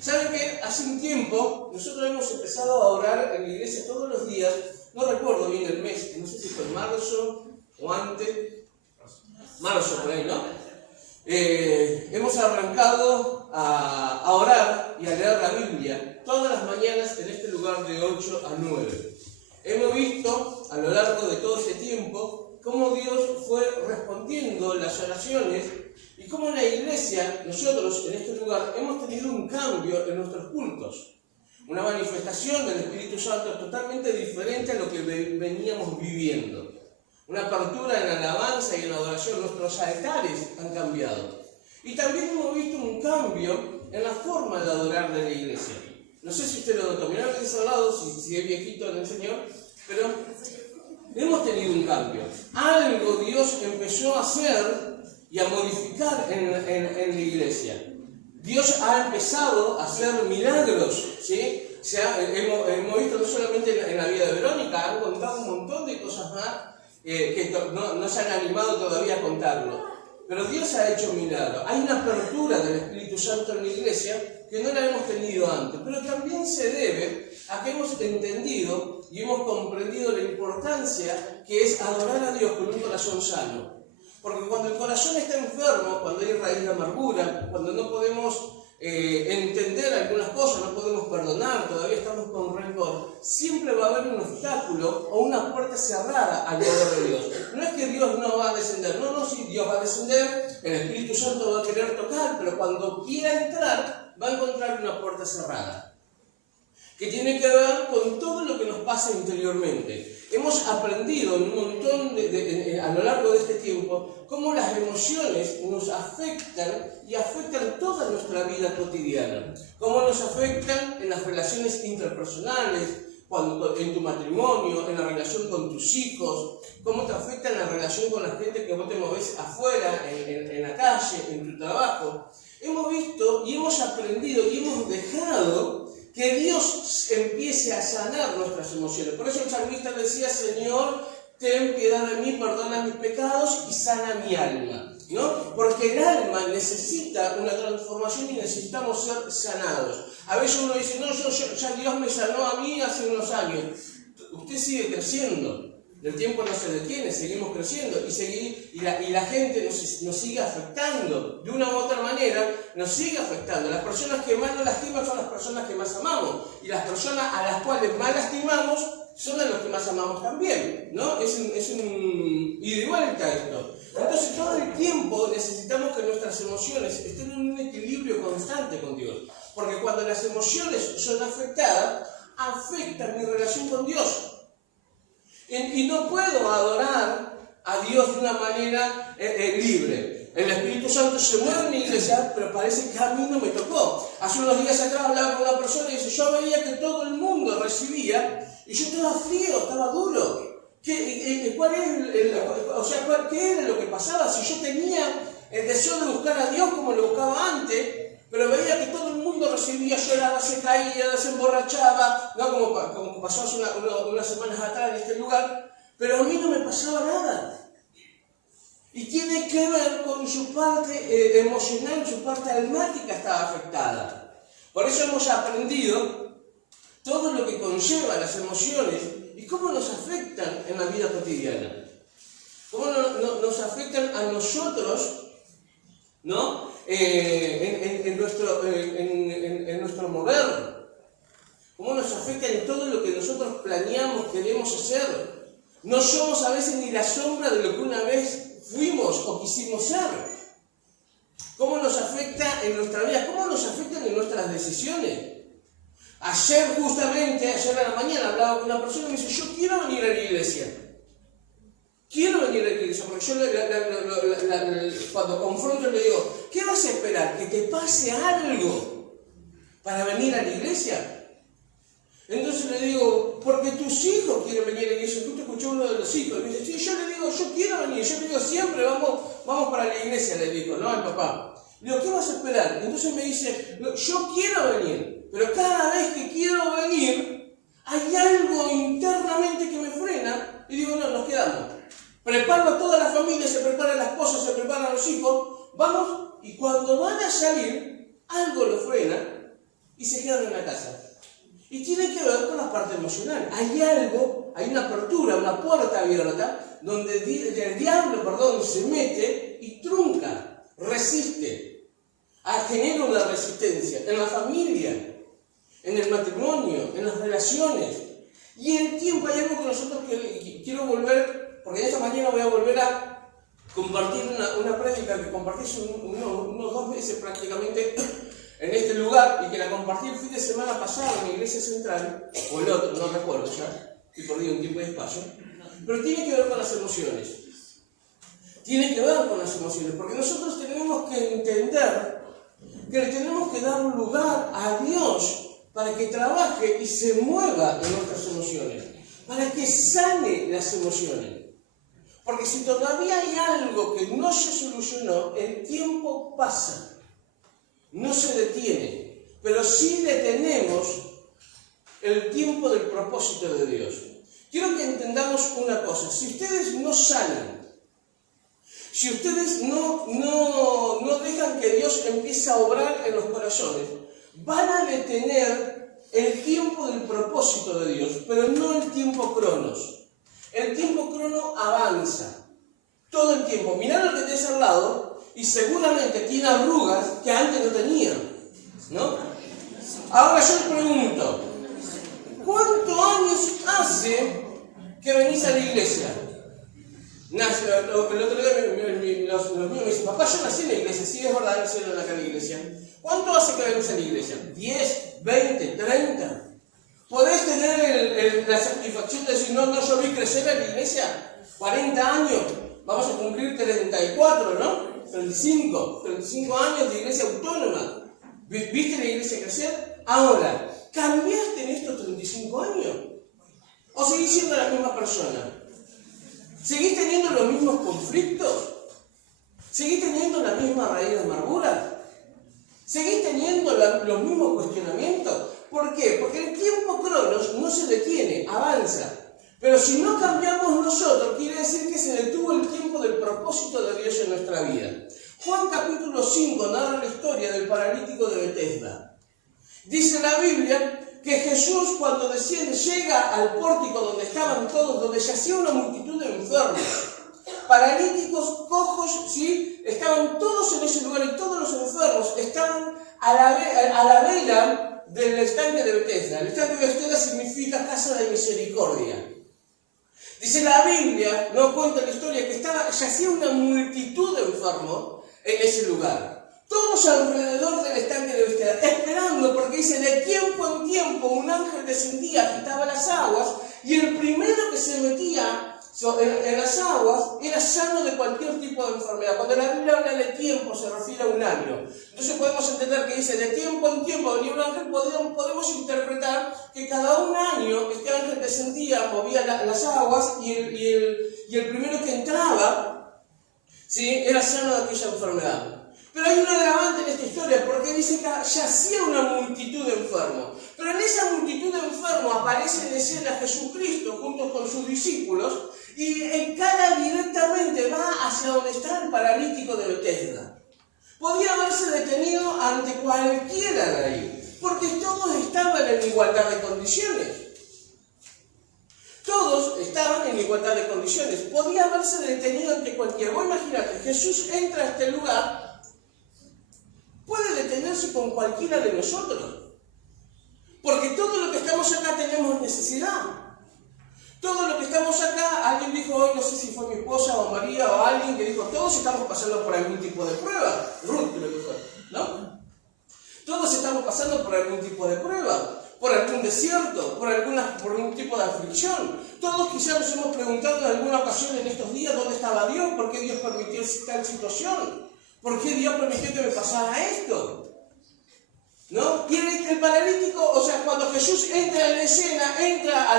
¿Saben qué? Hace un tiempo nosotros hemos empezado a orar en la iglesia todos los días, no recuerdo bien el mes, no sé si fue marzo o antes, marzo por ahí, ¿no? Hemos arrancado a orar y a leer la Biblia todas las mañanas en este lugar de 8 a 9. Hemos visto a lo largo de todo ese tiempo cómo Dios fue respondiendo las oraciones y cómo en la iglesia, nosotros en este lugar, hemos tenido un cambio en nuestros cultos. Una manifestación del Espíritu Santo totalmente diferente a lo que veníamos viviendo. Una apertura en alabanza y en adoración. Nuestros altares han cambiado. Y también hemos visto un cambio en la forma de adorar de la iglesia. No sé si usted lo notó. Mirá lo que he hablado, si es viejito en el Señor, pero hemos tenido un cambio. Algo Dios empezó a hacer y a modificar en la iglesia. Dios ha empezado a hacer milagros, ¿sí? Hemos visto no solamente en la vida de Verónica, han contado un montón de cosas más que no se han animado todavía a contarlo. Pero Dios ha hecho milagros. Hay una apertura del Espíritu Santo en la iglesia que no la hemos tenido antes. Pero también se debe a que hemos entendido y hemos comprendido la importancia que es adorar a Dios con un corazón sano. Porque cuando el corazón está enfermo, cuando hay raíz de amargura, cuando no podemos entender algunas cosas, no podemos perdonar, todavía estamos con rencor, siempre va a haber un obstáculo o una puerta cerrada al poder de Dios. No es que Dios no va a descender, no, sí, Dios va a descender, el Espíritu Santo va a querer tocar, pero cuando quiera entrar, va a encontrar una puerta cerrada, que tiene que ver con todo lo que nos pasa interiormente. Hemos aprendido un montón a lo largo de este tiempo cómo las emociones nos afectan y afectan toda nuestra vida cotidiana. Cómo nos afectan en las relaciones interpersonales, en tu matrimonio, en la relación con tus hijos, cómo te afecta en la relación con la gente que vos te movés afuera, en la calle, en tu trabajo. Hemos visto y hemos aprendido y hemos dejado que Dios empiece a sanar nuestras emociones. Por eso el salmista decía: Señor, ten piedad de mí, perdona mis pecados y sana mi alma, ¿no? Porque el alma necesita una transformación y necesitamos ser sanados. A veces uno dice: no, ya Dios me sanó a mí hace unos años. Usted sigue creciendo. El tiempo no se detiene, seguimos creciendo y la gente nos sigue afectando. De una u otra manera, nos sigue afectando. Las personas que más nos lastiman son las personas que más amamos. Y las personas a las cuales más lastimamos son a los que más amamos también, ¿no? Es un ida y vuelta esto. Entonces, todo el tiempo necesitamos que nuestras emociones estén en un equilibrio constante con Dios. Porque cuando las emociones son afectadas, afectan mi relación con Dios. Y no puedo adorar a Dios de una manera libre. El Espíritu Santo se mueve en la iglesia, pero parece que a mí no me tocó. Hace unos días atrás hablaba con una persona y dice: yo veía que todo el mundo recibía y yo estaba frío, estaba duro. ¿Qué era lo que pasaba? Si yo tenía el deseo de buscar a Dios como lo buscaba antes, pero veía que todo el mundo recibía, lloraba, se caía, se emborrachaba, ¿no? Como pasó hace unas semanas atrás en este lugar, pero a mí no me pasaba nada. Y tiene que ver con su parte emocional, su parte almática estaba afectada. Por eso hemos aprendido todo lo que conlleva las emociones y cómo nos afectan en la vida cotidiana. Cómo nos afectan a nosotros, ¿no? En nuestro mover, cómo nos afecta en todo lo que nosotros planeamos, queremos hacer. No somos a veces ni la sombra de lo que una vez fuimos o quisimos ser. Cómo nos afecta en nuestra vida, cómo nos afectan en nuestras decisiones. Ayer a la mañana hablaba con una persona y me dice: yo quiero venir a la iglesia. Quiero venir a la iglesia, porque yo cuando confronto le digo: ¿qué vas a esperar? ¿Que te pase algo para venir a la iglesia? Entonces le digo: porque tus hijos quieren venir a la iglesia. Tú te escuchó uno de los hijos. Y me dice: sí, yo le digo: yo quiero venir. Yo le digo: siempre vamos para la iglesia, le digo, ¿no? Al papá. Le digo: ¿qué vas a esperar? Entonces me dice: no, yo quiero venir, pero cada vez que quiero venir, hay algo internamente que me frena. Y digo: no, nos quedamos. Preparo a toda la familia, se prepara la esposa, se preparan los hijos, vamos, y cuando van a salir, algo lo frena y se quedan en la casa. Y tiene que ver con la parte emocional. Hay algo, hay una apertura, una puerta abierta, donde el diablo, se mete y trunca, resiste, genera una resistencia en la familia, en el matrimonio, en las relaciones. Y el tiempo, hay algo que nosotros quiero volver, porque esta mañana voy a volver a compartir una prédica que compartí unos 2 meses prácticamente en este lugar, y que la compartí el fin de semana pasado en la iglesia central, o el otro, no recuerdo ya, he perdido un tiempo de espacio, pero tiene que ver con las emociones. Tiene que ver con las emociones, porque nosotros tenemos que entender que le tenemos que dar un lugar a Dios para que trabaje y se mueva en nuestras emociones, para que sane las emociones. Porque si todavía hay algo que no se solucionó, el tiempo pasa. No se detiene, pero sí detenemos el tiempo del propósito de Dios. Quiero que entendamos una cosa: si ustedes no sanan, si ustedes no dejan que Dios empiece a obrar en los corazones, van a detener el tiempo del propósito de Dios, pero no el tiempo cronos. El tiempo crono avanza todo el tiempo. Mirá lo que tenés al lado, y seguramente tiene arrugas que antes no tenía, ¿no? Ahora yo les pregunto, ¿cuántos años hace que venís a la iglesia? El otro día los míos me dicen: papá, yo nací en la iglesia. Sí, es verdad, nacieron acá en la iglesia. ¿Cuánto hace que venís a la iglesia? ¿10, 20, 30? ¿Podés tener la satisfacción de decir: no, yo vi crecer en la iglesia 40 años, vamos a cumplir 34, ¿no? 35 años de iglesia autónoma. ¿Viste la iglesia crecer? Ahora, ¿cambiaste en estos 35 años? ¿O seguís siendo la misma persona? ¿Seguís teniendo los mismos conflictos? ¿Seguís teniendo la misma raíz de amargura? ¿Seguís teniendo los mismos cuestionamientos? ¿Por qué? Porque el tiempo cronos no se detiene, avanza. Pero si no cambiamos nosotros, quiere decir que se detuvo el tiempo del propósito de Dios en nuestra vida. Juan capítulo 5 narra la historia del paralítico de Betesda. Dice la Biblia que Jesús, cuando desciende, llega al pórtico donde estaban todos, donde yacía una multitud de enfermos, paralíticos, cojos, ¿sí? Estaban todos en ese lugar, y todos los enfermos estaban a la vera del estanque de Betesda. El estanque de Betesda significa casa de misericordia. Dice la Biblia, no cuenta la historia, que yacía una multitud de enfermos en ese lugar. Todos alrededor del estanque de Betesda, esperando, porque dice: de tiempo en tiempo un ángel descendía, agitaba las aguas, y el primero que se metía en las aguas era sano de cualquier tipo de enfermedad. Cuando la Biblia habla de tiempo, se refiere a un año. Entonces podemos entender que dice: de tiempo en tiempo venía un ángel. Podemos interpretar que cada un año este ángel descendía, movía las aguas, y el primero que entraba, ¿sí?, era sano de aquella enfermedad. Pero hay un agravante en esta historia, porque dice que yacía una multitud de enfermos. Pero en esa multitud de enfermos aparece en escena Jesucristo junto con sus discípulos, y encara directamente, va hacia donde está el paralítico de Betesda. Podía haberse detenido ante cualquiera de ahí, porque todos estaban en igualdad de condiciones. Todos estaban en igualdad de condiciones. Podía haberse detenido ante cualquiera. Vos imagínate, Jesús entra a este lugar, puede detenerse con cualquiera de nosotros. Porque todo lo que estamos acá tenemos necesidad. Todo lo que estamos acá, alguien dijo hoy, no sé si fue mi esposa o María o alguien que dijo: todos estamos pasando por algún tipo de prueba. Ruth creo que fue, ¿no? Todos estamos pasando por algún tipo de prueba, por algún desierto, por algún tipo de aflicción. Todos quizás nos hemos preguntado en alguna ocasión en estos días: ¿dónde estaba Dios? ¿Por qué Dios permitió tal situación? ¿Por qué Dios permitió que me pasara esto? ¿No? Y el paralítico, o sea, cuando Jesús entra en la escena, entra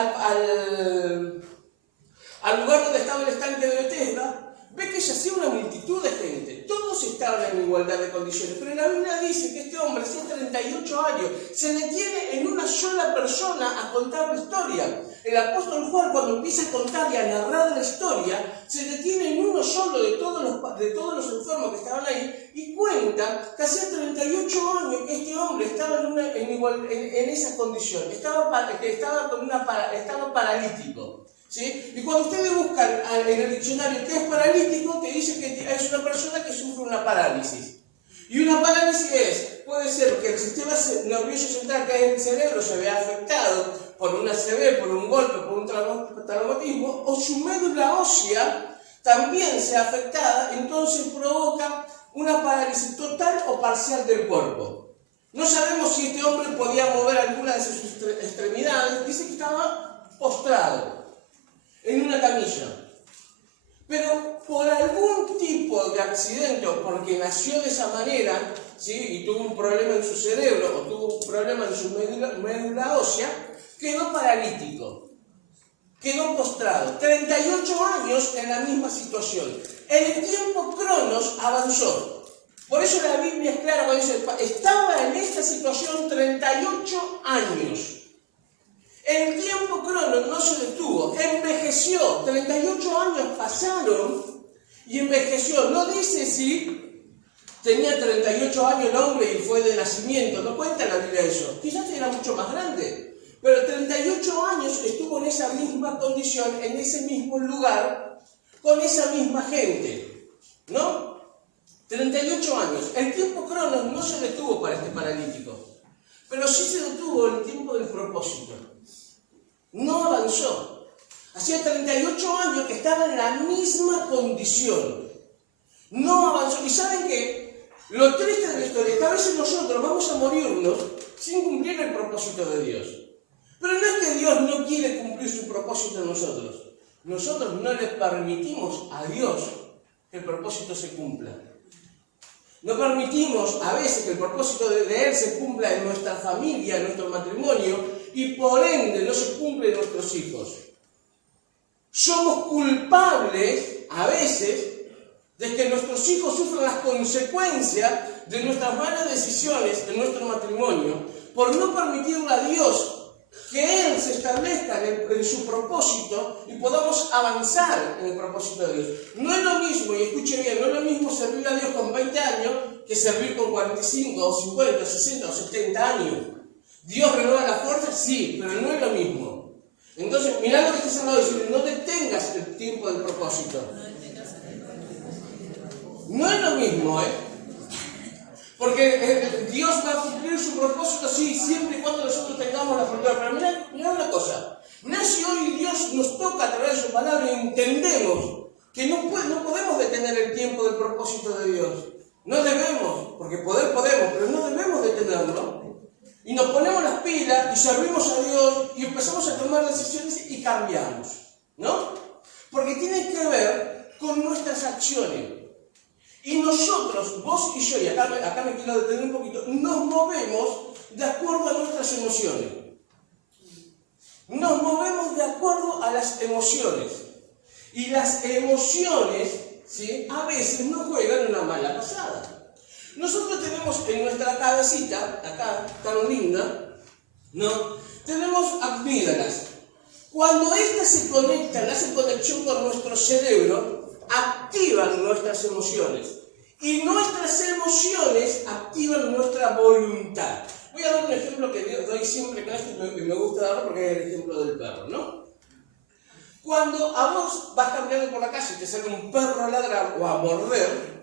al lugar donde estaba el estanque de Betesda, ve que yacía una multitud de gente. Todos estaban en igualdad de condiciones. Pero la Biblia dice que este hombre, hacía 38 años, se detiene en una sola persona a contar la historia. El apóstol Juan, cuando empieza a contar y a narrar la historia, se detiene en uno solo de todos los enfermos que estaban ahí y cuenta que hacía 38 años que este hombre estaba en esa condición, estaba paralítico. ¿Sí? Y cuando ustedes buscan en el diccionario qué es paralítico, te dice que es una persona que sufre una parálisis. Y una parálisis puede ser que el sistema nervioso central que hay en el cerebro se vea afectado por una ACV, por un golpe, por un traumatismo, o su médula ósea también sea afectada, entonces provoca una parálisis total o parcial del cuerpo. No sabemos si este hombre podía mover alguna de sus extremidades, dice que estaba postrado en una camilla. Pero por algún tipo de accidente o porque nació de esa manera, ¿sí? Y tuvo un problema en su cerebro o tuvo un problema en su médula ósea, quedó paralítico, quedó postrado. 38 años en la misma situación. El tiempo Cronos avanzó. Por eso la Biblia es clara cuando dice, estaba en esta situación 38 años. El tiempo Cronos no se detuvo, envejeció, 38 años pasaron y envejeció. No dice si tenía 38 años el hombre y fue de nacimiento, no cuenta la Biblia eso. Quizás era mucho más grande, pero 38 años estuvo en esa misma condición, en ese mismo lugar, con esa misma gente, ¿no? 38 años. El tiempo Cronos no se detuvo para este paralítico, pero sí se detuvo el tiempo del propósito. No avanzó. Hacía 38 años que estaba en la misma condición. No avanzó. ¿Y saben qué? Lo triste de la historia es que a veces nosotros vamos a morirnos sin cumplir el propósito de Dios. Pero no es que Dios no quiere cumplir su propósito en nosotros. Nosotros no le permitimos a Dios que el propósito se cumpla. No permitimos a veces que el propósito de Él se cumpla en nuestra familia, en nuestro matrimonio, y por ende no se cumple en nuestros hijos. Somos culpables a veces de que nuestros hijos sufran las consecuencias de nuestras malas decisiones en nuestro matrimonio por no permitirle a Dios que Él se establezca en su propósito y podamos avanzar en el propósito de Dios. No es lo mismo, y escuche bien, no es lo mismo servir a Dios con 20 años que servir con 45 o 50 o 60 o 70 años. ¿Dios renueva la fuerza? Sí, pero no es lo mismo. Entonces, mirá lo que está hablando, decir, no detengas el tiempo del propósito. No es lo mismo, Porque Dios va a cumplir su propósito, sí, siempre y cuando nosotros tengamos la voluntad. Pero mirá una cosa. Mirá si hoy Dios nos toca a través de su palabra y entendemos que no podemos detener el tiempo del propósito de Dios. No debemos, porque poder podemos, pero no debemos detenerlo. Y nos ponemos las pilas y servimos a Dios y empezamos a tomar decisiones y cambiamos, ¿no? Porque tiene que ver con nuestras acciones. Y nosotros, vos y yo, y acá me quiero detener un poquito, nos movemos de acuerdo a nuestras emociones. Nos movemos de acuerdo a las emociones. Y las emociones, ¿sí?, a veces nos juegan una mala pasada. Nosotros tenemos en nuestra cabecita, acá, tan linda, ¿no? Tenemos amígdalas. Cuando estas se conectan, hacen conexión con nuestro cerebro, activan nuestras emociones. Y nuestras emociones activan nuestra voluntad. Voy a dar un ejemplo que doy siempre con esto y me gusta darlo porque es el ejemplo del perro, ¿no? Cuando a vos vas caminando por la calle y te sale un perro a ladrar o a morder,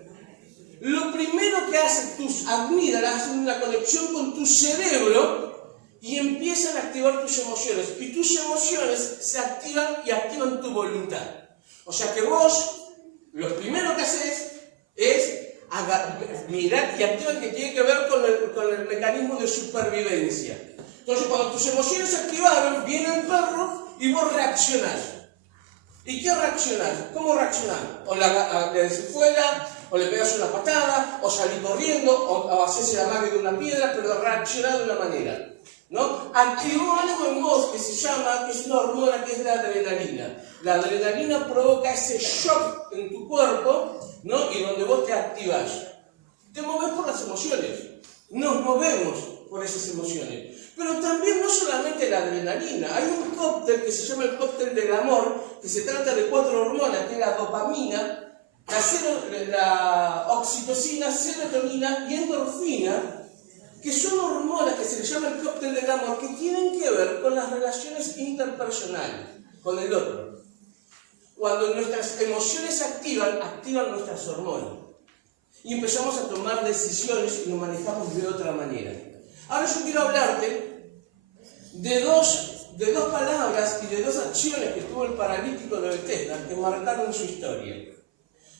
lo primero que hacen tus amígdalas hacen una conexión con tu cerebro y empiezan a activar tus emociones. Y tus emociones se activan y activan tu voluntad. O sea que vos, lo primero que haces es mirar y activar que tiene que ver con el mecanismo de supervivencia. Entonces cuando tus emociones se activaron, viene el perro y vos reaccionás. ¿Y qué reaccionás? ¿Cómo reaccionás? O le decís fuera, o le pegas una patada, o salís corriendo, o haces el amague de una piedra, pero reaccionás de una manera, ¿no? Activó algo en vos que se llama, que es una hormona que es la adrenalina. La adrenalina provoca ese shock en tu cuerpo, ¿no? Y donde vos te activás. Te movés por las emociones. Nos movemos por esas emociones. Pero también no solamente la adrenalina, hay un cóctel que se llama el cóctel del amor, que se trata de 4 hormonas, que es la dopamina, la oxitocina, serotonina y endorfina, que son hormonas que se les llama el cóctel del amor, que tienen que ver con las relaciones interpersonales, con el otro. Cuando nuestras emociones activan nuestras hormonas. Y empezamos a tomar decisiones y nos manejamos de otra manera. Ahora yo quiero hablarte de dos palabras y de 2 acciones que tuvo el paralítico de Bethesda que marcaron su historia.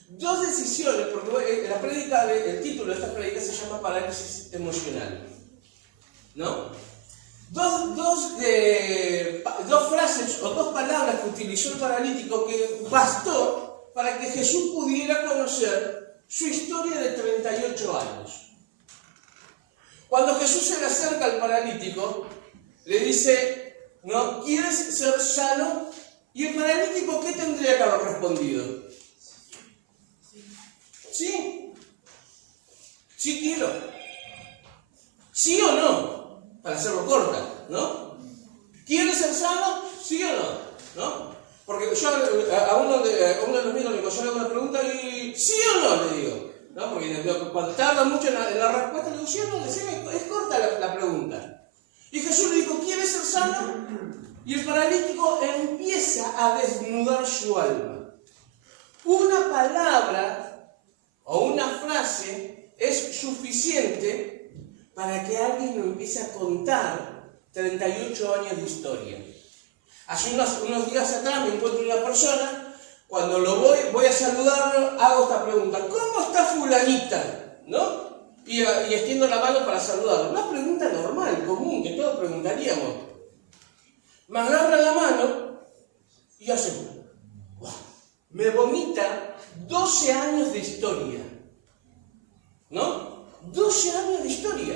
2 decisiones, porque el título de esta prédica se llama parálisis emocional. ¿No? Dos frases o 2 palabras que utilizó el paralítico que bastó para que Jesús pudiera conocer su historia de 38 años. Cuando Jesús se le acerca al paralítico, le dice, ¿no? ¿Quieres ser sano? Y el paralítico, ¿qué tendría que haber respondido? Sí. Sí quiero. ¿Sí o no? Para hacerlo corta, ¿no? ¿Quieres ser sano? ¿Sí o no? ¿No? Porque yo a uno de los míos le hago una pregunta y ¿sí o no? Le digo. ¿No? Porque cuando tarda mucho en la respuesta, le digo, ¿sí o no? Es corta la pregunta. Y Jesús le dijo, ¿quieres ser sano? Y el paralítico empieza a desnudar su alma. Una palabra o una frase es suficiente para que alguien lo empiece a contar 38 años de historia. Hace unos días atrás me encuentro una persona. Cuando voy a saludarlo, hago esta pregunta. ¿Cómo está fulanita? ¿No? Y extiendo la mano para saludarlo. Una pregunta normal, común, que todos preguntaríamos. Me agarra la mano y hace... ¡Wow! Me vomita 12 años de historia. ¿No? 12 años de historia.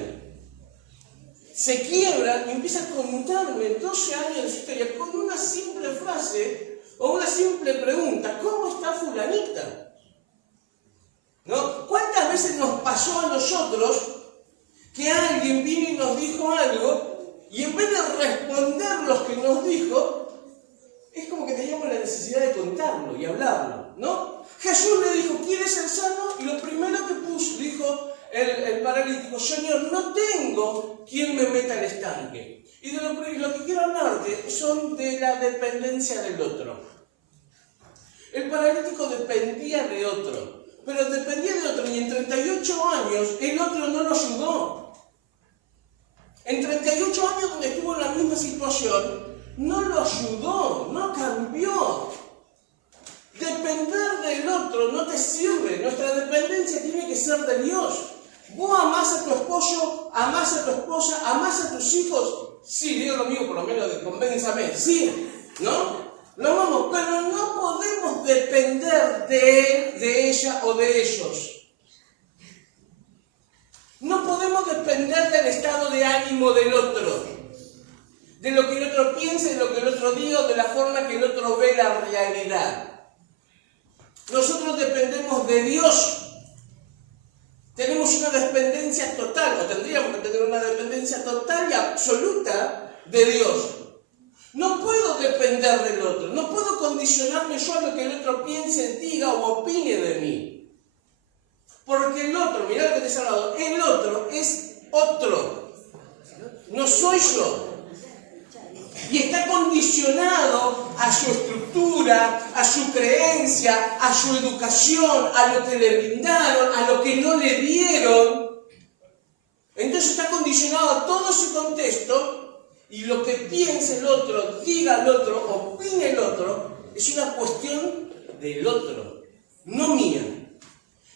Se quiebra y empieza a contarme 12 años de historia con una simple frase o una simple pregunta. ¿Cómo está fulanita? ¿No? ¿Cuántas veces nos pasó a nosotros que alguien vino y nos dijo algo y en vez de responder lo que nos dijo, es como que teníamos la necesidad de contarlo y hablarlo, ¿no? Jesús le dijo, ¿quieres ser sano? Y lo primero que dijo el paralítico, Señor, no tengo quien me meta al estanque. Y lo que quiero hablarte son de la dependencia del otro. El paralítico dependía de otro, pero dependía de otro y en 38 años el otro no lo ayudó. En 38 años donde estuvo en la misma situación, no lo ayudó, no cambió. Depender del otro no te sirve, nuestra dependencia tiene que ser de Dios. Vos amás a tu esposo, amás a tu esposa, amás a tus hijos. Sí, Dios lo mío, por lo menos convénzame, sí, ¿no? Lo amamos, pero no podemos depender de él, de ella o de ellos. No podemos depender del estado de ánimo del otro, de lo que el otro piense, de lo que el otro diga, de la forma que el otro ve la realidad. Nosotros dependemos de Dios. Tenemos una dependencia total, o tendríamos que tener una dependencia total y absoluta de Dios. No puedo depender del otro, no puedo condicionarme yo a lo que el otro piense, diga o opine de mí. Porque el otro, mirá lo que te he hablado, el otro es otro, no soy yo. Y está condicionado a su estructura, a su creencia, a su educación, a lo que le brindaron, a lo que no le dieron. Entonces está condicionado a todo ese contexto y lo que piense el otro, diga el otro, opine el otro, es una cuestión del otro, no mía.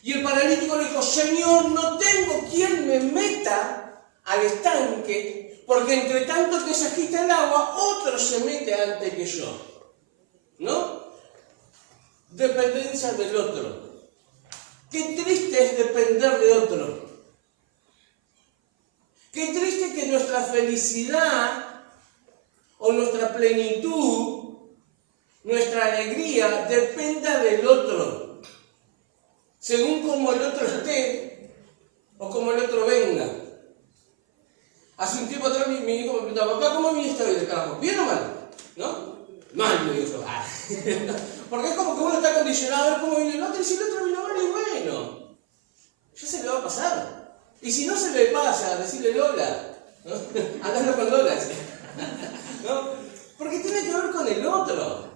Y el paralítico le dijo, Señor, no tengo quien me meta al estanque, porque entre tanto que se agita el agua, otro se mete antes que yo. ¿No? Dependencia del otro. Qué triste es depender de otro. Qué triste que nuestra felicidad o nuestra plenitud, nuestra alegría, dependa del otro. Según como el otro esté o como el otro venga. Hace un tiempo atrás mi hijo me preguntaba, papá, ¿cómo viniste hoy del trabajo? ¿Bien o mal? ¿No? Mal, le digo yo. Porque es como que uno está condicionado a ver cómo viene el otro, y si el otro vino mal, y bueno, ya se le va a pasar. Y si no se le pasa, decirle Lola, ¿no? Andando con Lola, ¿no? Porque tiene que ver con el otro.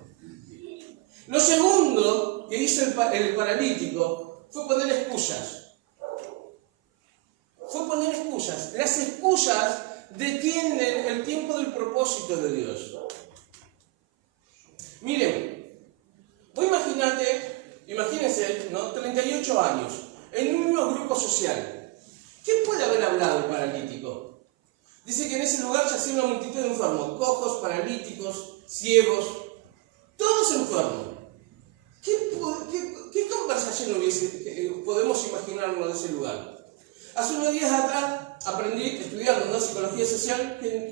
Lo segundo que hizo el paralítico fue poner excusas. Las excusas detienen el tiempo del propósito de Dios. Miren, imagínense, ¿no? 38 años, en un mismo grupo social. ¿Qué puede haber hablado el paralítico? Dice que en ese lugar yacía una multitud de enfermos, cojos, paralíticos, ciegos, todos enfermos. ¿Qué conversación podemos imaginarnos de ese lugar? Hace unos días atrás aprendí, estudiando, ¿no?, psicología social, que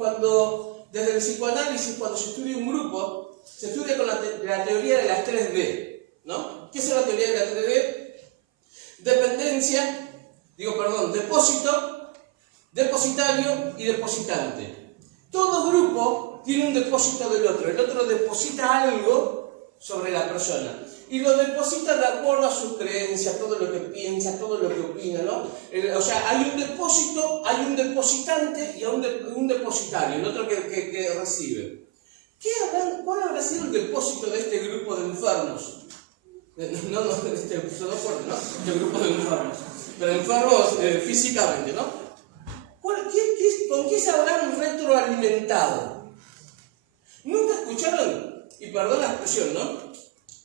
desde el psicoanálisis, cuando se estudia un grupo, se estudia con la teoría de las 3D, ¿no? ¿Qué es la teoría de la 3D? Depósito, depositario y depositante. Todo grupo tiene un depósito del otro. El otro deposita algo sobre la persona y lo deposita de acuerdo a sus creencias, todo lo que piensa, todo lo que opina, ¿no? O sea, hay un depósito, hay un depositante y un depositario, el otro que recibe. ¿Cuál habrá sido el depósito de este grupo de enfermos? No, este grupo de enfermos, pero enfermos físicamente, ¿no? ¿Con qué se habrán retroalimentado? ¿Nunca escucharon, y perdón la expresión, ¿no?,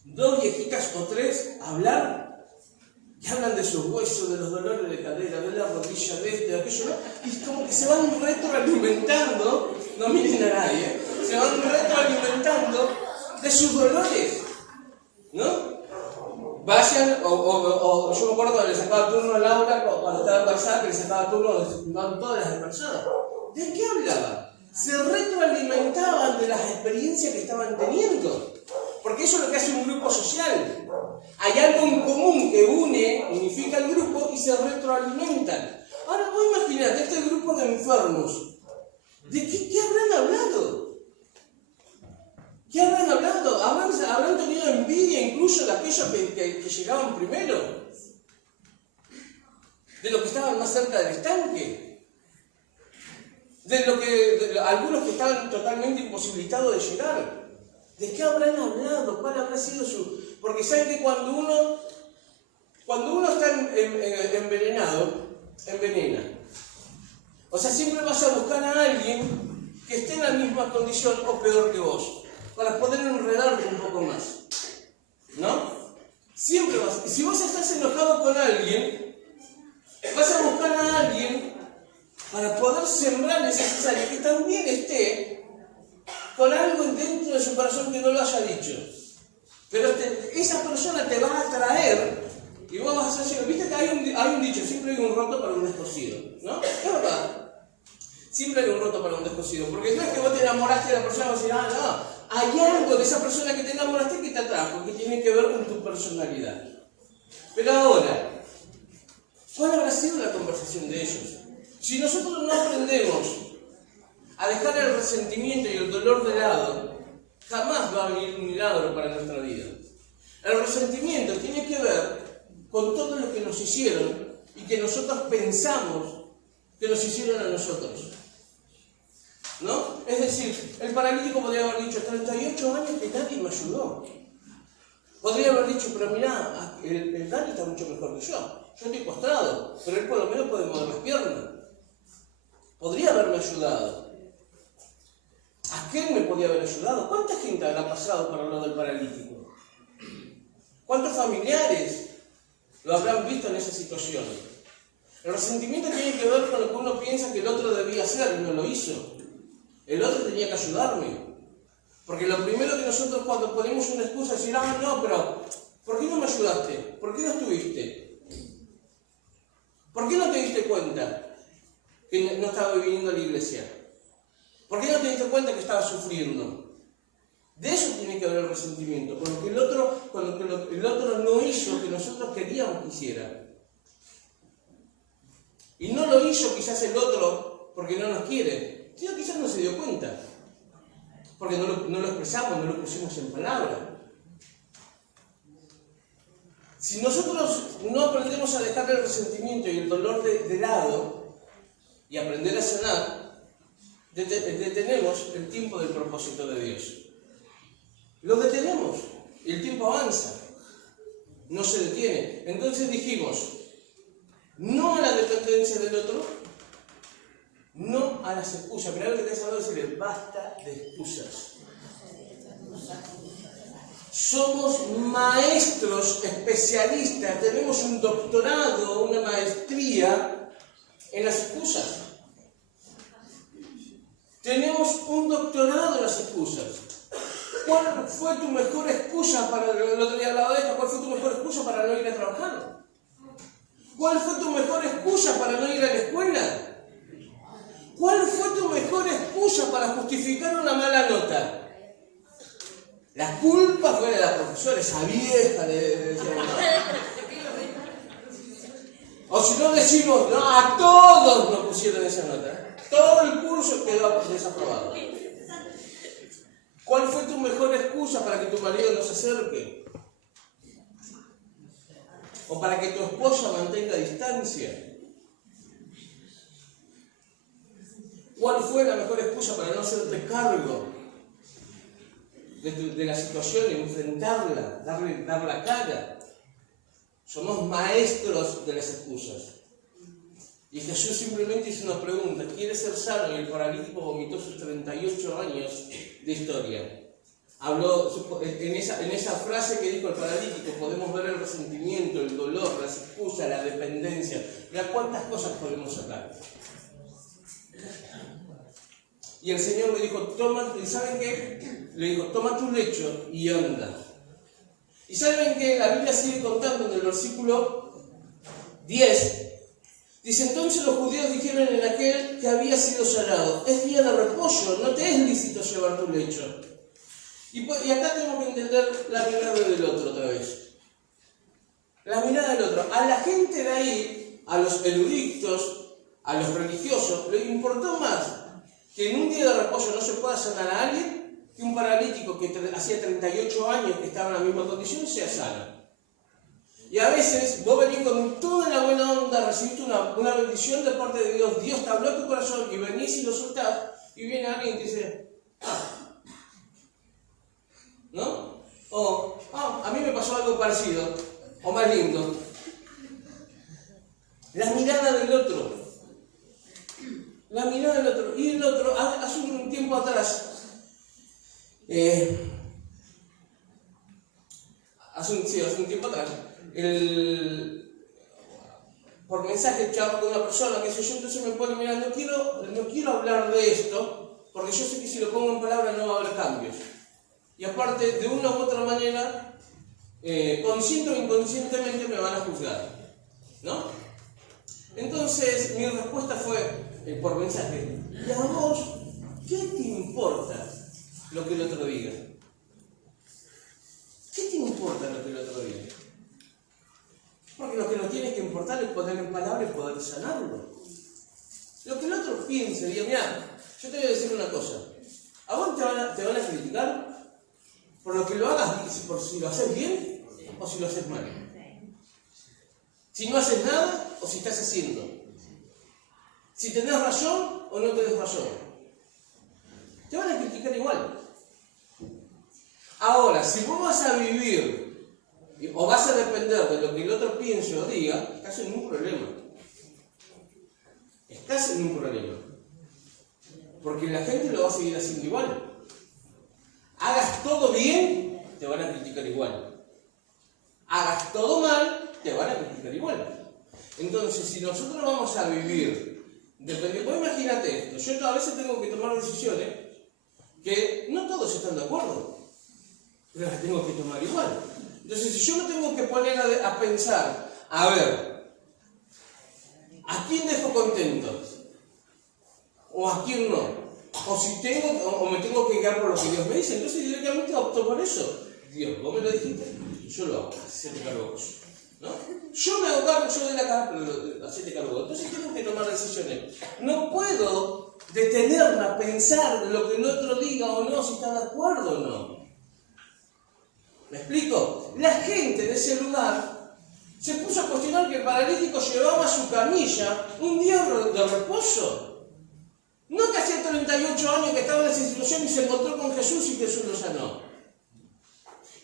dos viejitas o tres hablar? Y hablan de sus huesos, de los dolores de cadera, de la rodilla, de aquello, ¿no? Y como que se van retroalimentando, no miren a nadie, se van retroalimentando de sus dolores, ¿no? Vayan, o yo me acuerdo cuando le sacaba turno a Laura, cuando estaba embarazada, que le sacaba turno donde se juntaban todas las personas. ¿De qué hablaban? Se retroalimentaban de las experiencias que estaban teniendo. Porque eso es lo que hace un grupo social. Hay algo en común que unifica el grupo y se retroalimentan. Ahora vos imaginate este grupo de enfermos. ¿De qué habrán hablado? ¿Qué habrán hablado? ¿Habrán tenido envidia incluso de aquellos que llegaban primero? ¿De los que estaban más cerca del estanque? ¿De algunos que estaban totalmente imposibilitados de llegar? ¿De qué habrán hablado? ¿Cuál habrá sido su...? Porque saben que cuando uno está envenenado, envenena. O sea, siempre vas a buscar a alguien que esté en la misma condición o peor que vos, para poder enredarte un poco más, ¿no? Siempre vas. Y si vos estás enojado con alguien, vas a buscar a alguien para poder sembrar esa cizaña que también esté con algo dentro de su corazón que no lo haya dicho. Pero esa persona te va a atraer y vos vas a hacer... Viste que hay un dicho, siempre hay un roto para un descosido, ¿no? Es verdad. Siempre hay un roto para un descosido. Porque no es que vos te enamoraste de la persona y vas a decir, no. Hay algo de esa persona que te enamoraste que te atrajo, que tiene que ver con tu personalidad. Pero ahora, ¿cuál habrá sido la conversación de ellos? Si nosotros no aprendemos a dejar el resentimiento y el dolor de lado, jamás va a venir un milagro para nuestra vida. El resentimiento tiene que ver con todo lo que nos hicieron y que nosotros pensamos que nos hicieron a nosotros, ¿no? Es decir, el paralítico podría haber dicho 38 años que nadie me ayudó. Podría haber dicho, pero mirá, el Dani está mucho mejor que yo. Yo estoy postrado, pero él por lo menos puede mover las piernas. Podría haberme ayudado. Aquel me podía haber ayudado. ¿Cuánta gente habrá pasado por el lado del paralítico? ¿Cuántos familiares lo habrán visto en esa situación? El resentimiento tiene que ver con lo que uno piensa que el otro debía hacer y no lo hizo. El otro tenía que ayudarme. Porque lo primero que nosotros cuando ponemos una excusa es decir, no, pero ¿por qué no me ayudaste? ¿Por qué no estuviste? ¿Por qué no te diste cuenta que no estaba viniendo a la iglesia? ¿Por qué no te diste cuenta que estaba sufriendo? De eso tiene que ver el resentimiento, con lo que el otro no hizo que nosotros queríamos que hiciera. Y no lo hizo quizás el otro porque no nos quiere. Dios quizás no se dio cuenta, porque no lo expresamos, no lo pusimos en palabra. Si nosotros no aprendemos a dejar el resentimiento y el dolor de lado y aprender a sanar, detenemos el tiempo del propósito de Dios. Lo detenemos y el tiempo avanza, no se detiene. Entonces dijimos, no a la dependencia del otro, no a las excusas. Mirá lo que te has hablado de decirle, basta de excusas. Somos maestros especialistas, tenemos un doctorado, una maestría en las excusas. Tenemos un doctorado en las excusas. ¿Cuál fue tu mejor excusa para, el otro día hablaba de esto, cuál fue tu mejor excusa para no ir a trabajar? ¿Cuál fue tu mejor excusa para no ir a la escuela? ¿Cuál fue tu mejor excusa para justificar una mala nota? La culpa fue de la profesora, esa vieja, o si no decimos, no, a todos nos pusieron esa nota. Todo el curso quedó desaprobado. ¿Cuál fue tu mejor excusa para que tu marido no se acerque? ¿O para que tu esposa mantenga distancia? ¿Cuál fue la mejor excusa para no hacerte cargo de la situación, enfrentarla, dar la cara? Somos maestros de las excusas. Y Jesús simplemente hizo una pregunta: ¿quieres ser sano? Y el paralítico vomitó sus 38 años de historia. Habló en esa frase que dijo el paralítico, podemos ver el resentimiento, el dolor, las excusas, la dependencia. Mira cuántas cosas podemos sacar. Y el Señor le dijo, toma, ¿saben qué? Le dijo, toma tu lecho y anda. Y saben que la Biblia sigue contando en el versículo 10. Dice, entonces los judíos dijeron en aquel que había sido sanado, es día de reposo, no te es lícito llevar tu lecho. Y acá tenemos que entender la mirada del otro otra vez. La mirada del otro. A la gente de ahí, a los eruditos, a los religiosos, le importó más que en un día de reposo no se pueda sanar a alguien, que un paralítico que hacía 38 años que estaba en la misma condición sea sano. Y a veces vos venís con toda la buena onda, recibiste una bendición de parte de Dios, Dios te habló a tu corazón y venís y lo soltás, y viene alguien y te dice, ¿no? O, a mí me pasó algo parecido, o más lindo. La mirada del otro. La mirada del otro. Y el otro, hace un tiempo atrás, hace un tiempo atrás, por mensaje charlo con una persona, que sé yo, entonces me pone, mira, no quiero hablar de esto, porque yo sé que si lo pongo en palabras no va a haber cambios. Y aparte, de una u otra manera, consciente o inconscientemente me van a juzgar, ¿no? Entonces, mi respuesta fue, por mensaje, ¿y a vos qué te importa lo que el otro diga? ¿Qué te importa lo que el otro diga? Porque lo que nos tiene que importar es poner en palabras y poder sanarlo. Lo que el otro piense, diga, mira, yo te voy a decir una cosa, ¿a vos te van a criticar por lo que lo hagas, por si lo haces bien o si lo haces mal? Si no haces nada o si estás haciendo. Si tenés razón o no tenés razón. Te van a criticar igual. Ahora, si vos vas a vivir o vas a depender de lo que el otro piense o diga, estás en un problema. Estás en un problema. Porque la gente lo va a seguir haciendo igual. Hagas todo bien, te van a criticar igual. Hagas todo mal, te van a criticar igual. Entonces, si nosotros vamos a vivir, vos imagínate esto, yo a veces tengo que tomar decisiones que no todos están de acuerdo, pero las tengo que tomar igual. Entonces, si yo me tengo que poner a pensar, a ver, ¿a quién dejo contento? ¿O a quién no? O me tengo que guiar por lo que Dios me dice, entonces directamente opto por eso. Dios, vos me lo dijiste, yo lo hago, se te cargo vos. ¿no? Yo me hago cargo, yo de la cara, pero hacete cargo. Entonces tengo que tomar decisiones. No puedo detenerme a pensar lo que el otro diga o no, si está de acuerdo o no. ¿Me explico? La gente de ese lugar se puso a cuestionar que el paralítico llevaba su camilla un día de reposo. No que hacía 38 años que estaba en esa situación y se encontró con Jesús y Jesús lo sanó.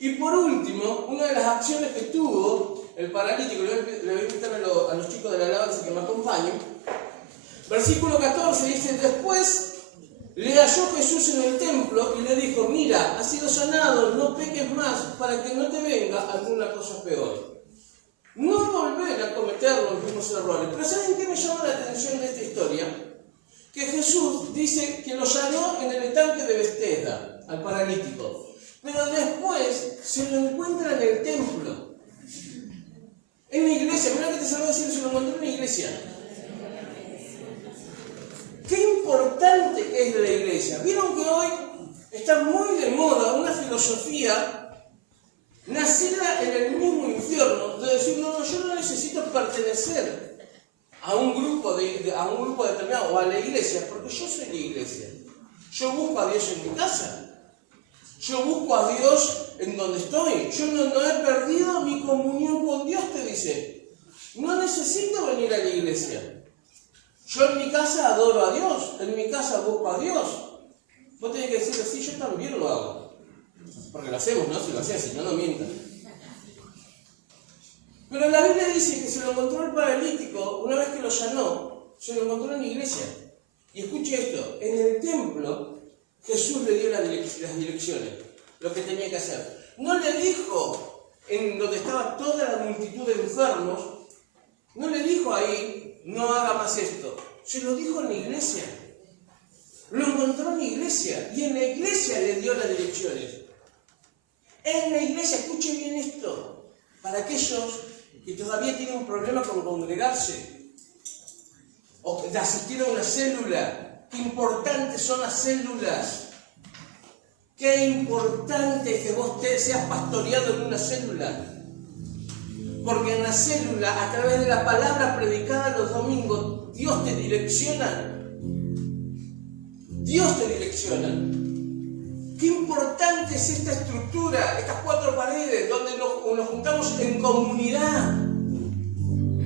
Y por último, una de las acciones que tuvo el paralítico, le voy a invitar a los chicos de la alabanza que me acompañen. Versículo 14 dice: después le halló Jesús en el templo y le dijo: mira, has sido sanado, no peques más para que no te venga alguna cosa peor. No volver a cometer los mismos errores. Pero ¿saben qué me llama la atención de esta historia? Que Jesús dice que lo sanó en el estanque de Betesda, al paralítico. Pero después se lo encuentra en el templo. En la iglesia. Mirá que te salgo a decir, se lo encontró en la iglesia. Qué importante es la iglesia. Vieron que hoy está muy de moda una filosofía nacida en el mismo infierno, de decir: no, yo no necesito pertenecer a un grupo determinado o a la iglesia, porque yo soy la iglesia. Yo busco a Dios en mi casa. Yo busco a Dios en donde estoy. Yo no he perdido mi comunión con Dios, te dice. No necesito venir a la iglesia. Yo en mi casa adoro a Dios. En mi casa busco a Dios. Vos tenés que decirle: sí, yo también lo hago. Porque lo hacemos, ¿no? Si lo hacés, si no, no mientan. Pero la Biblia dice que se lo encontró el paralítico, una vez que lo sanó, se lo encontró en la iglesia. Y escuche esto: en el templo Jesús le dio las direcciones, lo que tenía que hacer. No le dijo en donde estaba toda la multitud de enfermos, no le dijo ahí: no haga más esto. Se lo dijo en la iglesia. Lo encontró en la iglesia y en la iglesia le dio las direcciones. En la iglesia, escuche bien esto, para aquellos que todavía tienen un problema con congregarse o de asistir a una célula. Qué importantes son las células. Qué importante es que vos seas pastoreado en una célula. Porque en la célula, a través de la palabra predicada los domingos, Dios te direcciona. Dios te direcciona. Qué importante es esta estructura, estas 4 paredes, donde nos juntamos en comunidad.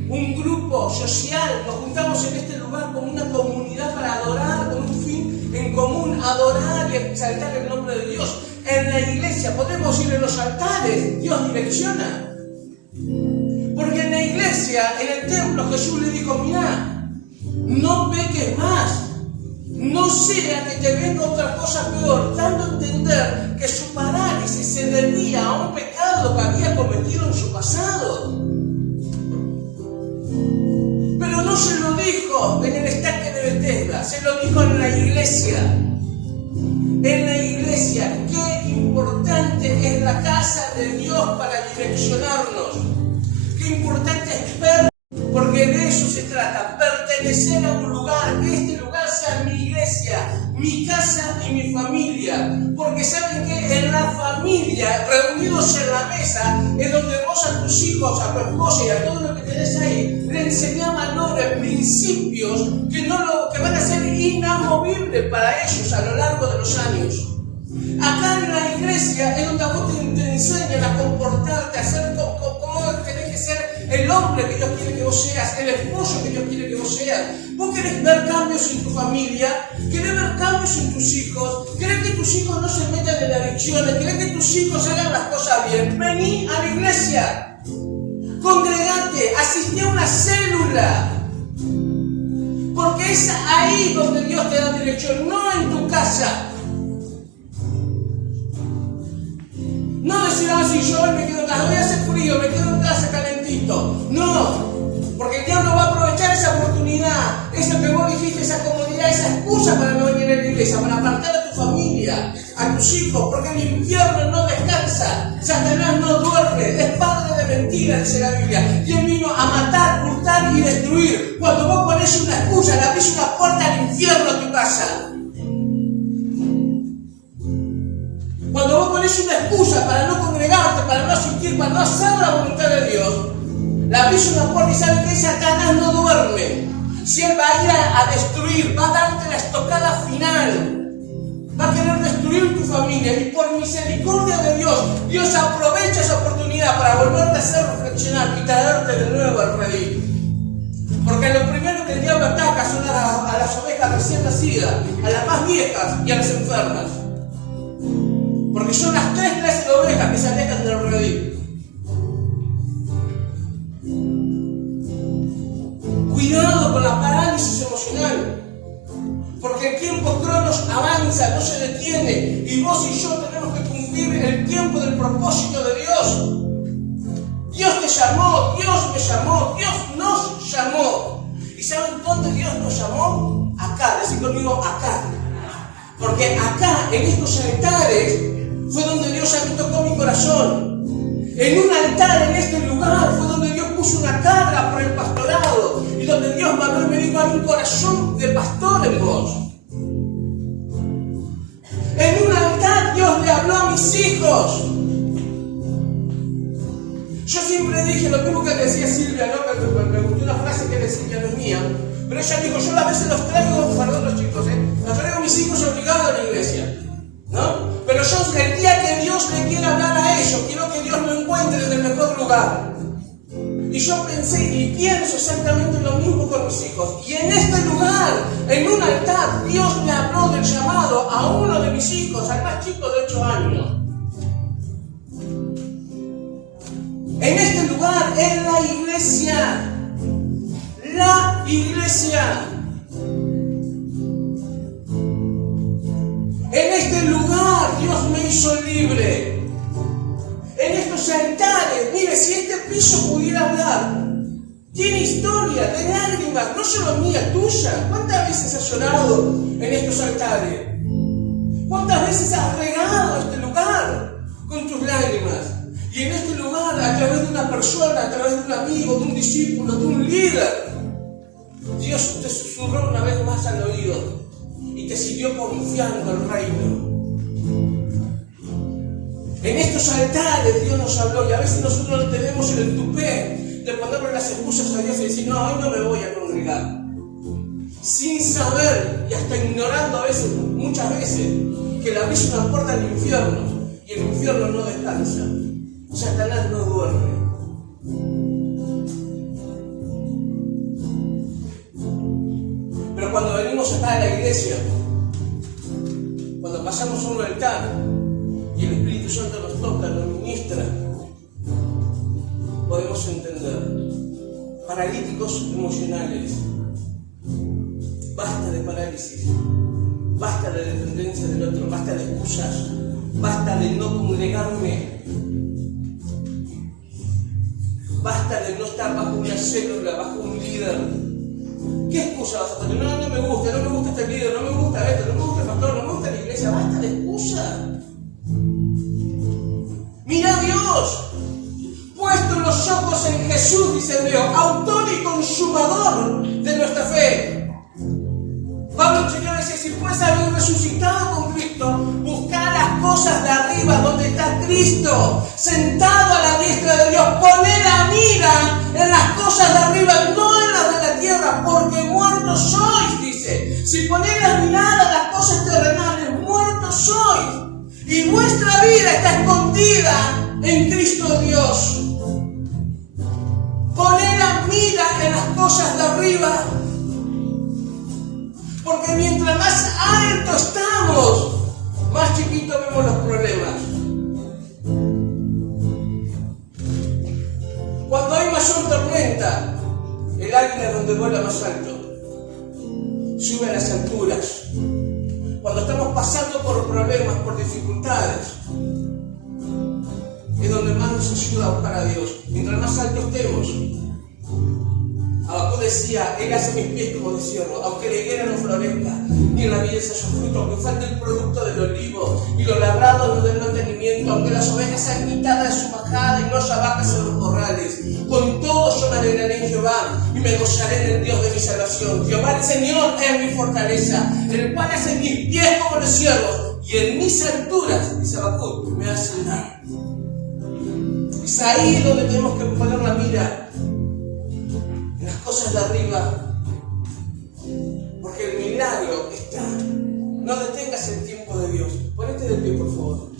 Un grupo social, nos juntamos en este lugar como una comunidad para adorar, con un fin en común, adorar y exaltar el nombre de Dios. En la iglesia podemos ir en los altares, Dios direcciona. Porque en la iglesia, en el templo, Jesús le dijo: mira, no peques más, no sea que te venga otra cosa peor, dando a entender que su parálisis se debía a un pecado que había cometido en su pasado. Pero no se lo dijo en el estanque de Betesda, se lo dijo en la iglesia. En la iglesia, qué importante es la casa de Dios para direccionarnos. Qué importante es ver, porque de eso se trata, pertenecer a un lugar, que este lugar sea mi iglesia, mi casa y mi familia. Porque saben que en la familia, reunidos en la mesa, es donde vos a tus hijos, a tu esposa y a todo lo que tenés ahí, le enseñás valores, principios que van a ser inamovibles para ellos a lo largo de los años. Acá en la iglesia es donde a vos te enseñan a comportarte, a ser como tenés que ser el hombre que Dios quiere que vos seas, el esposo que Dios quiere que vos seas. Vos querés ver cambios en tu familia, querés ver cambios en tus hijos, querés que tus hijos no se metan en adicciones, querés que tus hijos hagan las cosas bien. Vení a la iglesia, congregate, asistí a una célula. Porque es ahí donde Dios te da dirección, no en tu casa. No decir: si yo hoy me quedo en casa, hoy hace frío, me quedo en casa calentito. No, porque el diablo va a aprovechar esa oportunidad, eso que vos dijiste, esa comodidad, esa excusa para no venir a la iglesia, para apartar a tu familia, a tus hijos, porque el infierno no descansa, Satanás no duerme, es padre de mentira, dice la Biblia, y él vino a matar, hurtar y destruir. Cuando vos pones una excusa, le abrís una puerta al infierno a tu casa. Cuando vos pones una excusa para no congregarte, para no asistir, para no hacer la voluntad de Dios, Le abrís una puerta y sabe que Satanás no duerme. Si él va a ir a destruir, va a darte la estocada final. Va a querer destruir tu familia y por misericordia de Dios, Dios aprovecha esa oportunidad para volverte a hacer reflexionar y traerte de nuevo al redil. Porque lo primero que el diablo ataca son a las ovejas recién nacidas, a las más viejas y a las enfermas. Porque son las tres clases de ovejas que se alejan del redil. Cuidado con la parálisis emocional. Porque el tiempo cronos avanza, no se detiene. Y vos y yo tenemos que cumplir el tiempo del propósito de Dios. Dios te llamó, Dios me llamó, Dios nos llamó. ¿Y saben dónde Dios nos llamó? Acá, decí conmigo, acá. Porque acá, en estos altares, fue donde Dios habitó mi corazón. En un altar, en este lugar, fue donde Dios puso una carga por el pastorado. Y donde Dios me habló y me dijo, hay un corazón de pastor en vos. En un altar Dios le habló a mis hijos. Yo siempre dije lo mismo que decía Silvia, ¿no? Me gustó una frase que decía, no es mía. Pero ella dijo, yo a veces los traigo, perdón los chicos, los traigo a mis hijos obligados a la iglesia, ¿no? Pero yo el día que Dios le quiera hablar a ellos, quiero que Dios lo encuentre en el mejor lugar. Y yo pensé y pienso exactamente lo mismo con mis hijos. Y en este lugar, en un altar, Dios me habló del llamado a uno de mis hijos, al más chico de 8 años. En este lugar, en la iglesia. La iglesia. En este lugar, Dios me hizo libre. En estos altares, mire, si este piso pudiera hablar, tiene historia de lágrimas, no solo mía, tuya. ¿Cuántas veces has llorado en estos altares? ¿Cuántas veces has regado este lugar con tus lágrimas? Y en este lugar, a través de una persona, a través de un amigo, de un discípulo, de un líder, Dios te susurró una vez más al oído y te siguió confiando el reino. En estos altares Dios nos habló y a veces nosotros tenemos el tupé de ponerle las excusas a Dios y decir, no, hoy no me voy a congregar. Sin saber y hasta ignorando a veces, muchas veces, que le abrís una puerta al infierno y el infierno no descansa. Satanás no duerme. Pero cuando venimos acá a la iglesia, cuando pasamos a un altar y el Espíritu Santo nos toca, nos ministra, podemos entender. Paralíticos emocionales, basta de parálisis, basta de dependencia del otro, basta de excusas, basta de no congregarme, basta de no estar bajo una célula, bajo un líder. ¿Qué excusa vas a poner? No me gusta este líder, no me gusta esto, no me gusta el pastor, no me gusta la iglesia. Basta de excusa. Mira a Dios, puesto los ojos en Jesús, dice Hebreo, autor y consumador de nuestra fe. Pablo el Señor dice, si pues habéis resucitado con Cristo, buscad las cosas de arriba donde está Cristo, sentado a la diestra de Dios. Poned la mira en las cosas de arriba, no en las de la tierra, porque muertos sois, dice. Si poned la mirada en las cosas terrenales, muertos sois. Y vuestra vida está escondida en Cristo Dios. Poned la mira en las cosas de arriba. Porque mientras más alto estamos, más chiquito vemos los problemas. Cuando hay mayor tormenta, el águila es donde vuela más alto. Sube a las alturas. Cuando estamos pasando por problemas, por dificultades, es donde más nos ayuda a buscar a Dios. Mientras más alto estemos, Abacú decía, Él hace mis pies como de ciervo, aunque la higuera no florezca, ni en la viña haya fruto, aunque falte el producto del olivo, y los labrados no den mantenimiento, aunque las ovejas sean quitadas de su majada y no haya vacas en los corrales. Con todo yo me alegraré en Jehová, y me gozaré en el Dios de mi salvación. Jehová el Señor es mi fortaleza, el cual hace mis pies como los ciervos, y en mis alturas, dice Abacú, me hace andar. Es ahí donde tenemos que poner la mira. en las cosas de arriba, porque el milagro está. No detengas el tiempo de Dios. Ponete de pie, por favor.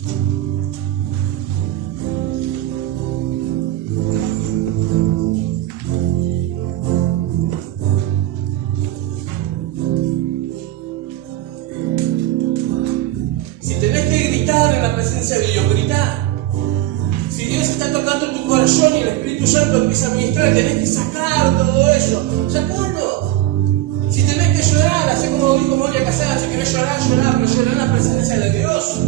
Si tenés que gritar en la presencia de Dios, grita. Si Dios está tocando tu corazón y el Espíritu Santo empieza a ministrar, tenés que sacar todo eso. Sacalo. Si tenés que llorar, así como dijo Moria Casada, si querés llorar, llorar, pero llorar en la presencia de Dios.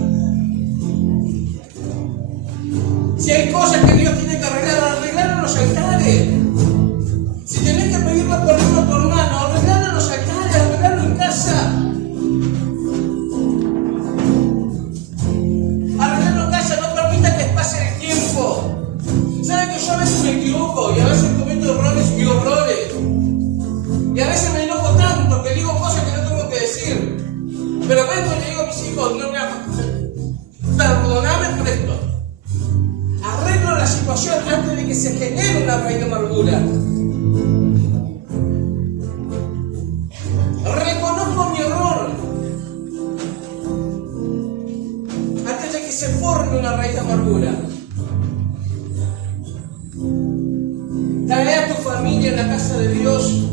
Si hay cosas que Dios tiene que arreglar, arreglar en los altares. Si tenés que pedirle perdón a tu hermano, arreglarlo en los altares, arreglarlo en casa. Arreglarlo en casa, no permita que pase el tiempo. ¿Saben que yo a veces me equivoco y a veces cometo errores y horrores? Y a veces me enojo tanto que digo cosas que no tengo que decir. Pero vengo y le digo a mis hijos, no me perdoname por esto. Arreglo la situación antes de que se genere una raíz de amargura. Reconozco mi error antes de que se forme una raíz de amargura. Trae a tu familia en la casa de Dios.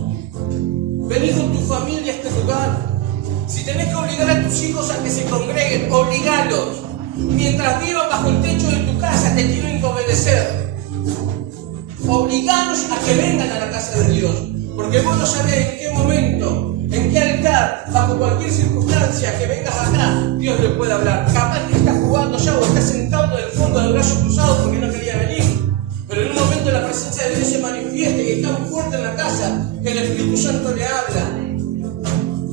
Vení con tu familia a este lugar. Si tenés que obligar a tus hijos a que se congreguen, obligalos. Mientras vivan bajo el techo de tu casa, te tienen que obedecer. Obligalos a que vengan a la casa de Dios. Porque vos no sabés en qué momento, en qué altar, bajo cualquier circunstancia que vengas acá, Dios le puede hablar. Capaz que estás jugando ya o estás sentado en el fondo del brazo cruzado porque no quería venir. Pero en un momento la presencia de Dios se manifiesta y es tan fuerte en la casa que el Espíritu Santo le habla.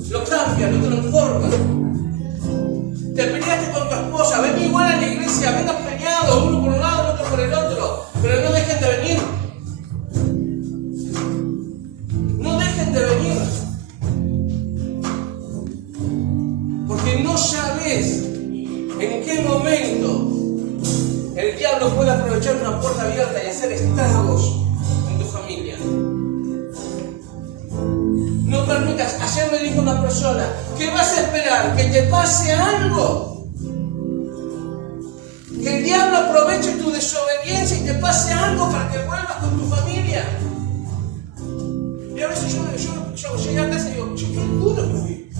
Lo cambia, lo transforma. Te peleaste con tu esposa, ven igual a la iglesia, vengan peleados, uno por un lado, otro por el otro, pero no dejen de venir. No dejen de venir. Porque no sabes en qué momento el diablo puede aprovechar una puerta abierta y hacer estragos en tu familia. No permitas. Ayer me dijo una persona, ¿qué vas a esperar? ¿Que te pase algo? ¿Que el diablo aproveche tu desobediencia y te pase algo para que vuelvas con tu familia? Y a veces yo llegué a casa y digo, che, qué duro que fui.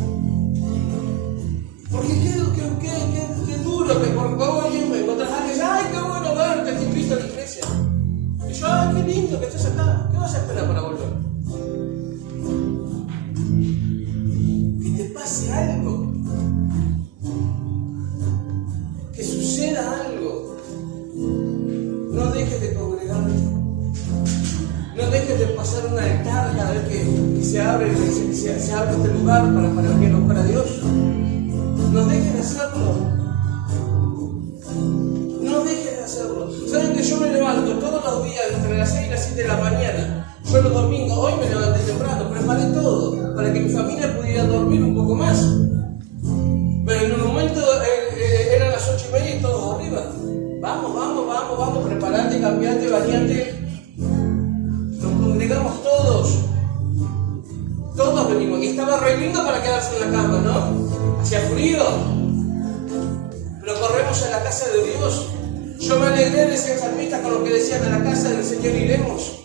Porque qué duro que por favor me encontrás a alguien, ay, qué bueno verte, te invito a la iglesia. Y yo, ay, qué lindo que estés acá. ¿Qué vas a esperar para volver? Que te pase algo. Que suceda algo. No dejes de congregarte. No dejes de pasar un altar cada vez que se abre este lugar para venir a buscar a Dios. No dejes de hacerlo. No dejes de hacerlo. ¿Saben que yo me levanto todos los días entre las 6 y las 7 de la mañana? Yo los domingos, hoy me levanté temprano, preparé todo para que mi familia pudiera dormir un poco más. Pero en un momento eran las 8:30 y todos arriba. Vamos, preparate, cambiate, bañate. Nos congregamos todos. Todos venimos. Y estaba re lindo para quedarse en la cama, ¿no? Hacía frío. Pero corremos a la casa de Dios. Yo me alegré, decía el salmista, con lo que decían, a la casa del Señor iremos.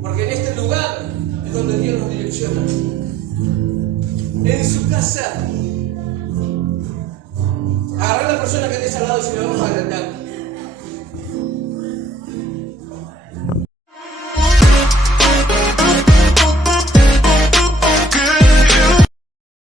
Porque en este lugar es donde Dios nos direcciona. En su casa. Agarrá a la persona que esté al lado y se le vamos a adelantar.